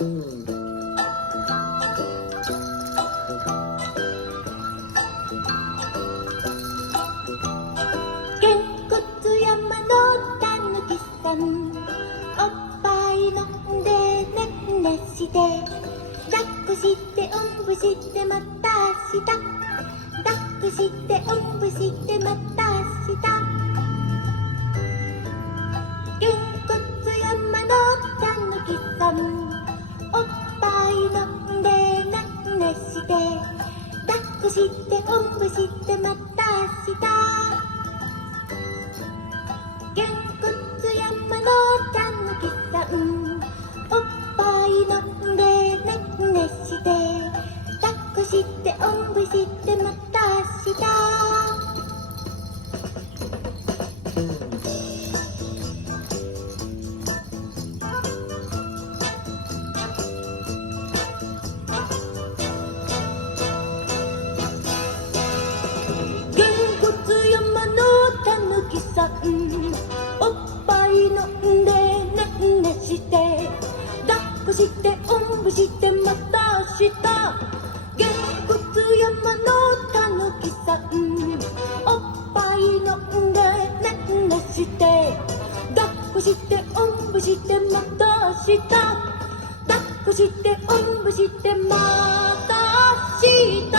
げんこつ山のたぬきさん、おっぱい飲んでねんねして抱っこしておんぶしてまた明日、抱っこしておんぶしてまた明日。げんこつ山のたぬきさん、おっぱい飲んでねんねして抱っこしておんぶしてまた明日。げんこつ山のたぬきさん、おっぱい飲んでねんねして抱っこしておんぶしてまた明日。げんこつ山のたぬきさん、おっぱい飲んでねんねして抱っこしておんぶしてまた明日。げんこつ山のたぬきさん、おっぱい飲んでねんねして抱っこしておんぶしてまた明日。抱っこしておんぶしてまた明日。